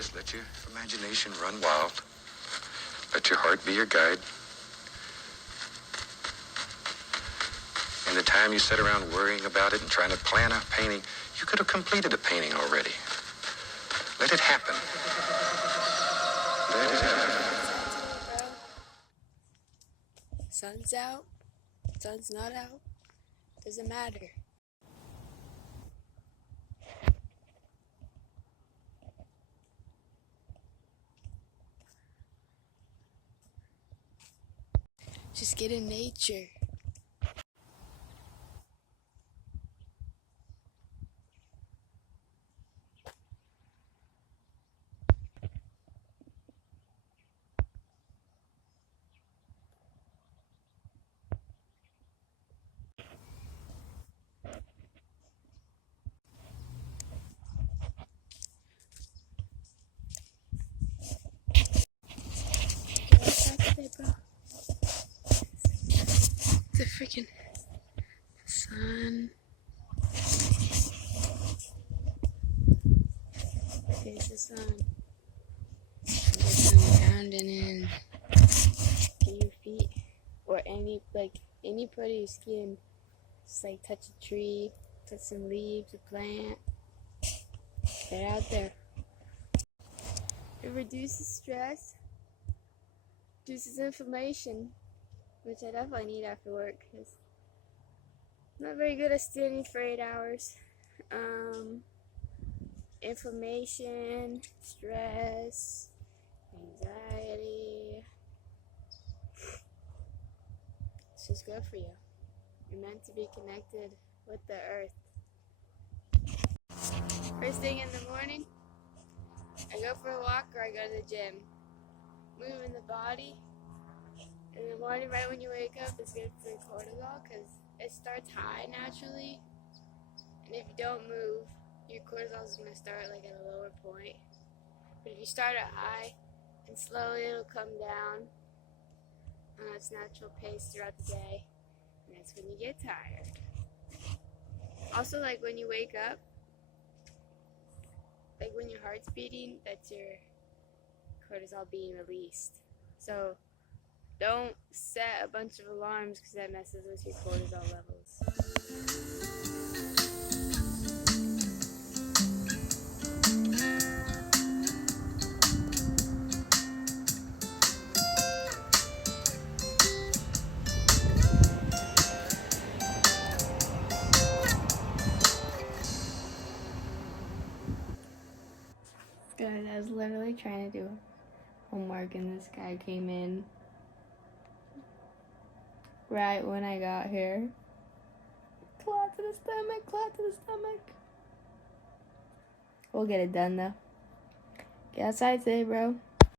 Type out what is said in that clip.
Just let your imagination run wild. Let your heart be your guide. And the time you sit around worrying about it and trying to plan a painting, you could have completed a painting already. Let it happen. Let it happen. Sun's out, sun's not out, doesn't matter. Just get in nature. The freaking sun. There's the sun. There's some grounding in. Get your feet or any part of your skin. Just like touch a tree, touch some leaves, a plant. Get out there. It reduces stress, reduces inflammation, which I definitely need after work because I'm not very good at standing for 8 hours. Inflammation, stress, anxiety. It's just good for you. You're meant to be connected with the earth. First thing in the morning, I go for a walk or I go to the gym. Moving the body in the morning right when you wake up is good for cortisol because it starts high naturally. And if you don't move, your cortisol is going to start like at a lower point. But if you start at high and slowly it'll come down on its natural pace throughout the day. And that's when you get tired. Also, like when you wake up, like when your heart's beating, that's your cortisol being released. So don't set a bunch of alarms because that messes with your cortisol levels. Guys, I was literally trying to do homework and this guy came in right when I got here. Claw to the stomach, claw to the stomach. We'll get it done though. Get outside today, bro.